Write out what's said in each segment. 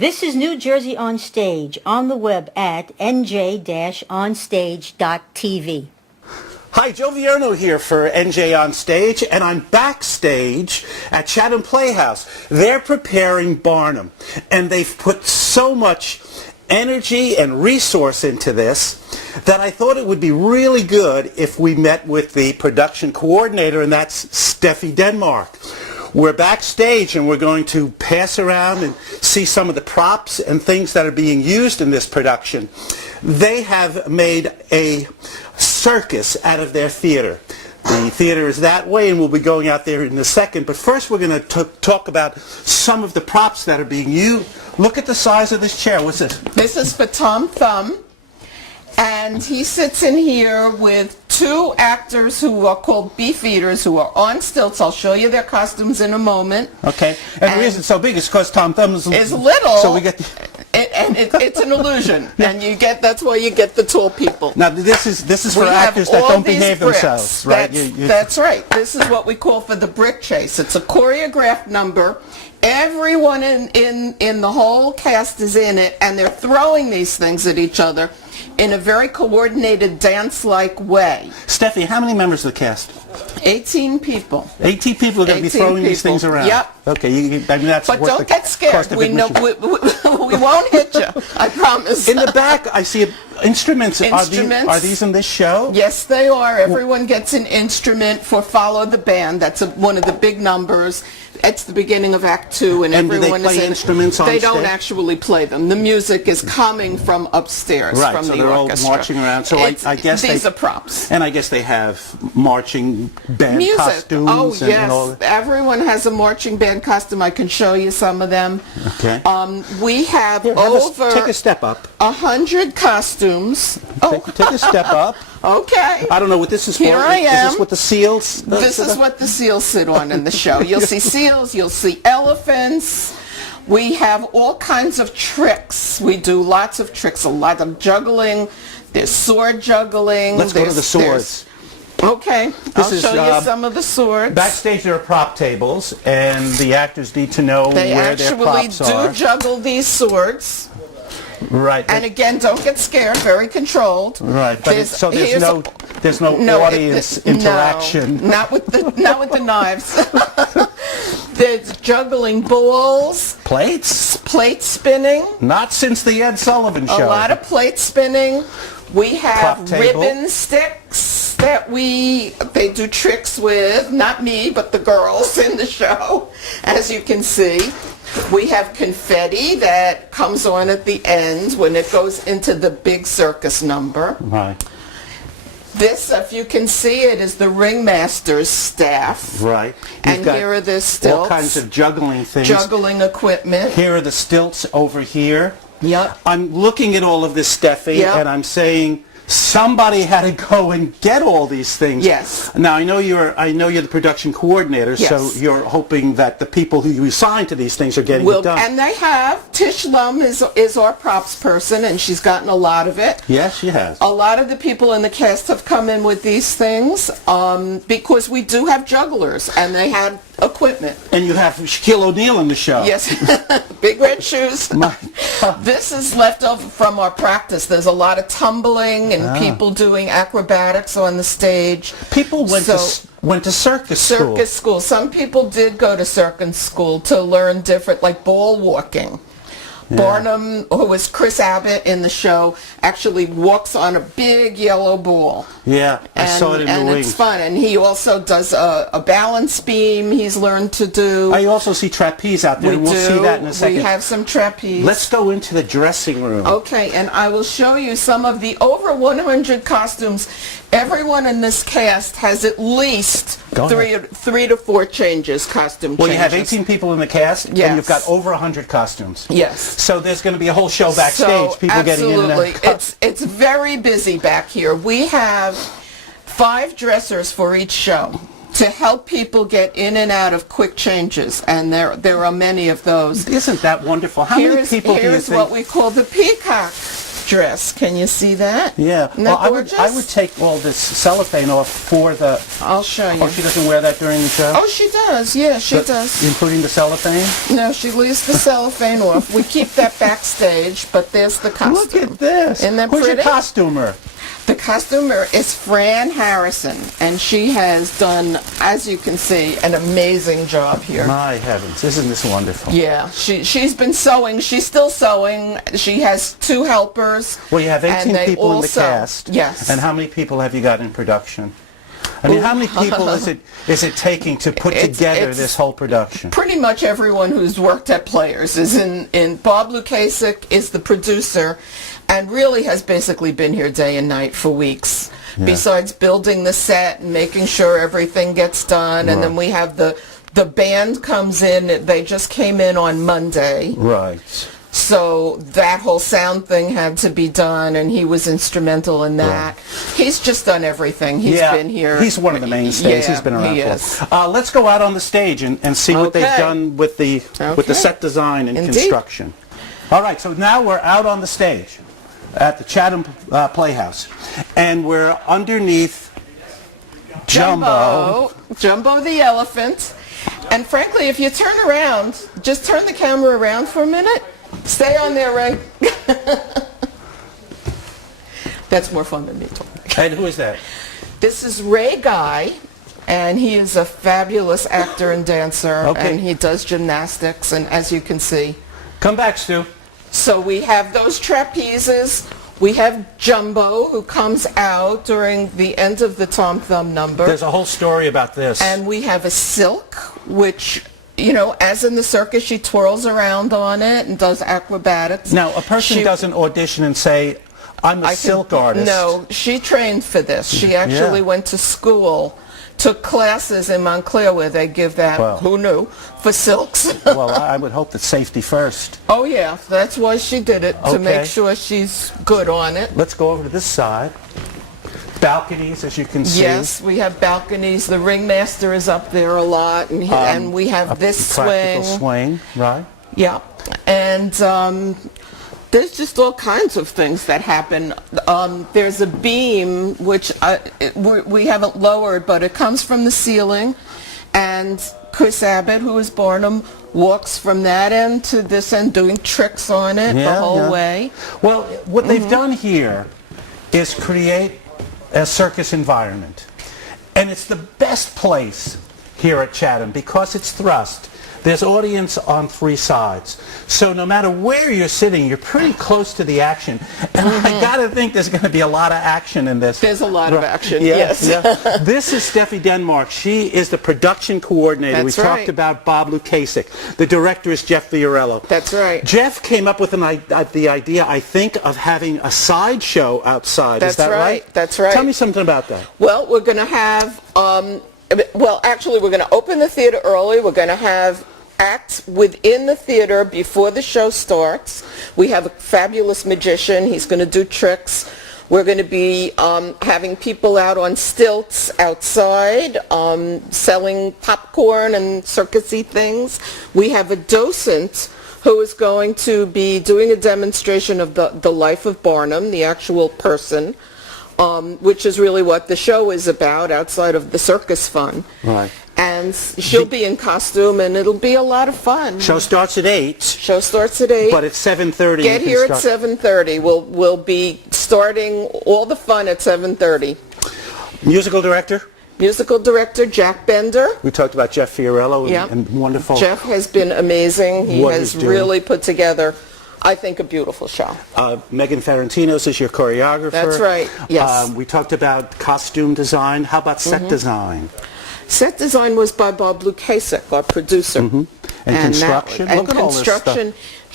This is New Jersey on Stage, on the web at nj-onstage.tv. Hi, Joe Vierno here for NJ On Stage, and I'm backstage at Chatham Playhouse. They're preparing Barnum, and they've put so much energy and resource into this that I thought it would be really good if we met with the production coordinator, and that's Steffi Denmark. We're backstage and we're going to pass around and see some of the props and things that are being used in this production. They have made a circus out of their theater. The theater is that way, and we'll be going out there in a second. But first we're going to talk about some of the props that are being used. Look at the size of this chair. What's this? This is for Tom Thumb, and he sits in here with two actors who are called beef eaters who are on stilts. I'll show you their costumes in a moment. Okay. And the reason it's so big is because Tom Thumb is little. So we get it's an illusion, and that's why you get the tall people. Now this is for actors that don't behave themselves, right? That's right. This is what we call for the brick chase. It's a choreographed number. Everyone in the whole cast is in it, and they're throwing these things at each other in a very coordinated dance-like way. Steffi, how many members of the cast? 18 people. 18 people are going to be throwing these things around. Yep. Okay, that's but don't get scared. We won't hit you. I promise. In the back, I see instruments. Instruments. Are these in this show? Yes, they are. Everyone gets an instrument for Follow the Band. That's one of the big numbers. It's the beginning of Act 2, and everyone do they play instruments on They stage? don't actually play them. The music is coming from upstairs, from so the they're orchestra. all marching around. So I guess these are props. And I guess they have marching band costumes. Oh, yes. And all that. Everyone has a marching band costume. I can show you some of them. Okay. We have take a step up. 100 costumes. Take a step up. Okay. I don't know what this is for. Here I am. Is this what the seals? This is what the seals sit on in the show. You'll see seals. You'll see elephants. We have all kinds of tricks. We do lots of tricks. A lot of juggling. There's sword juggling. Let's go to the swords. Okay. I'll show you some of the swords. Backstage there are prop tables, and the actors need to know where their props are. They actually do juggle these swords. Right. And again, don't get scared. Very controlled. Right. But there's no audience interaction. No, not with the knives. There's juggling balls. Plates. Plate spinning. Not since the Ed Sullivan Show. A lot of plate spinning. We have ribbon sticks that they do tricks with. Not me, but the girls in the show, as you can see. We have confetti that comes on at the end when it goes into the big circus number. Right. This, if you can see it, is the ringmaster's staff. Right. And here are the stilts. All kinds of juggling things. Juggling equipment. Here are the stilts over here. Yep. I'm looking at all of this, Steffi, and I'm saying somebody had to go and get all these things. Yes. Now I know you're the production coordinator, so you're hoping that the people who you assign to these things are getting it done. And they have. Tish Lum is our props person, and she's gotten a lot of it. Yes, she has. A lot of the people in the cast have come in with these things because we do have jugglers, and they had equipment. And you have Shaquille O'Neal in the show. Yes. Big red shoes. This is left over from our practice. There's a lot of tumbling and people doing acrobatics on the stage. People went to circus school. Circus school. Some people did go to circus school to learn different, like ball walking. Yeah. Barnum, who is Chris Abbott in the show, actually walks on a big yellow ball. Yeah, I saw it in the wings. And it's fun. And he also does a balance beam he's learned to do. I also see trapeze out there, and we'll see that in a second. We have some trapeze. Let's go into the dressing room. Okay, and I will show you some of the over 100 costumes. Everyone in this cast has at least three to four changes, costume changes. Well, you have 18 people in the cast, and you've got over 100 costumes. Yes. So there's going to be a whole show backstage, people getting in and out. It's very busy back here. We have 5 dressers for each show to help people get in and out of quick changes, and there are many of those. Isn't that wonderful? How many people do you think? Here's what we call the peacock dress. Can you see that? Yeah. Isn't Well, that gorgeous? I would take all this cellophane off for the... I'll show you. Oh, she doesn't wear that during the show? Oh, she does. Yeah, she does. Including the cellophane? No, she leaves the cellophane off. We keep that backstage, but there's the costume. Look at this. Isn't that Who's pretty? your costumer? The costumer is Fran Harrison, and she has done, as you can see, an amazing job here. My heavens, isn't this wonderful? Yeah, she's been sewing. She's still sewing. She has 2 helpers. Well, you have 18 and people in the sew. cast. Yes. And how many people have you got in production? I mean, how many people is it taking to put together this whole production? Pretty much everyone who's worked at Players is in. Bob Lukasik is the producer, and really has basically been here day and night for weeks. Yeah. Besides building the set and making sure everything gets done, and then we have the band comes in. They just came in on Monday. Right. So that whole sound thing had to be done, and he was instrumental in that. Right. He's just done everything. He's been here. He's one of the mainstays. Yeah, he's been around he for is. Let's go out on the stage and see what they've done with the set design and construction. All right, so now we're out on the stage at the Chatham Playhouse, and we're underneath Jumbo the elephant. And frankly, if you turn around, just turn the camera around for a minute. Stay on there, Ray. That's more fun than me talking. And who is that? This is Ray Guy, and he is a fabulous actor and dancer, and he does gymnastics, and as you can see. Come back, Stu. So we have those trapezes. We have Jumbo, who comes out during the end of the Tom Thumb number. There's a whole story about this. And we have a silk, which, you know, as in the circus, she twirls around on it and does acrobatics. Now, a person doesn't audition and say, I'm a silk artist. No, she trained for this. She actually went to school, took classes in Montclair where they give that, who knew, for silks. Well, I would hope that safety first. Oh, yeah, that's why she did it, to make sure she's good on it. Let's go over to this side. Balconies, as you can see. Yes, we have balconies. The ringmaster is up there a lot, and we have this practical swing, right? Yeah, and there's just all kinds of things that happen. There's a beam, which we haven't lowered, but it comes from the ceiling, and Chris Abbott, who is Barnum, walks from that end to this end doing tricks on it the whole way. Well, what they've done here is create a circus environment. And it's the best place here at Chatham because it's thrust. There's audience on 3 sides. So no matter where you're sitting, you're pretty close to the action. And I got to think there's going to be a lot of action in this. There's a lot of action, yes. This is Steffi Denmark. She is the production coordinator. That's we talked about Bob Lukasik. The director is Jeff Fiorello. That's right. Jeff came up with the idea, I think, of having a sideshow outside. That's is that right? That's right. Tell me something about that. Well, we're going to have... actually, we're going to open the theater early. We're going to have acts within the theater before the show starts. We have a fabulous magician. He's going to do tricks. We're going to be having people out on stilts outside, selling popcorn and circusy things. We have a docent who is going to be doing a demonstration of the life of Barnum, the actual person, which is really what the show is about, outside of the circus fun. Right. And she'll be in costume, and it'll be a lot of fun. Show starts at 8. Show starts at 8. But it's 7:30. Get here at 7:30. We'll be starting all the fun at 7:30. Musical director? Musical director Jack Bender. We talked about Jeff Fiorello and wonderful. Jeff has been amazing. He has really put together, I think, a beautiful show. Megan Ferrantinos is your choreographer. That's right, yes. We talked about costume design. How about set design? Set design was by Bob Lukasik, our producer. And construction? Look at all this stuff.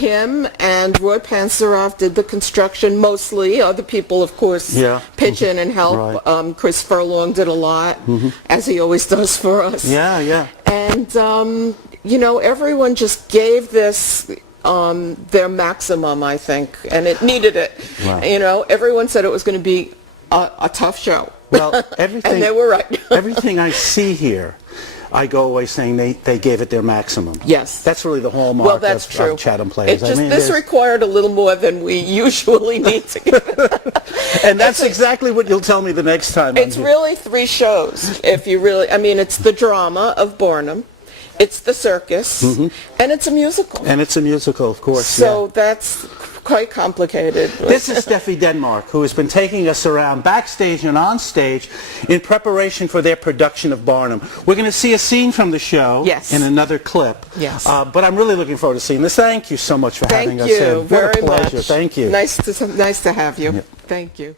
Him and Roy Panseroff did the construction mostly. Other people, of course, pitch in and help. Right. Chris Furlong did a lot, as he always does for us. And, you know, everyone just gave this their maximum, I think, and it needed it. Wow. You know, everyone said it was going to be a tough show. Well, everything, and they were right. everything I see here I go away saying they gave it their maximum. Yes. That's really the hallmark Well, that's true. of Chatham Players. It just, this required a little more than we usually need to get. And that's exactly what you'll tell me the next time. It's really 3 shows. If you really, I mean, it's the drama of Barnum, it's the circus, and it's a musical. And it's a musical, of course. So that's quite complicated. This is Steffi Denmark, who has been taking us around backstage and on stage in preparation for their production of Barnum. We're going to see a scene from the show in another clip. Yes. But I'm really looking forward to seeing this. Thank you so much for having us in. Thank you very What a pleasure. much. Thank you. Nice to have you. Thank you.